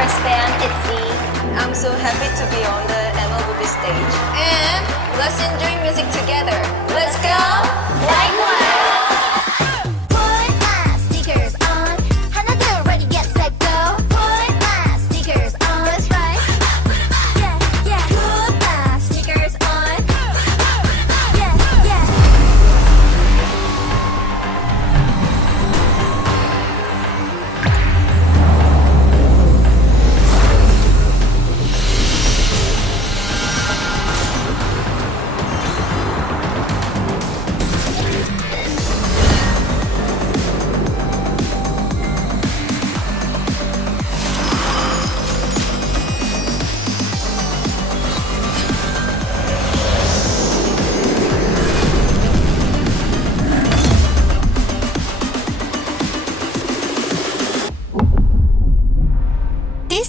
Press Band, it's Z. I'm so happy to be on the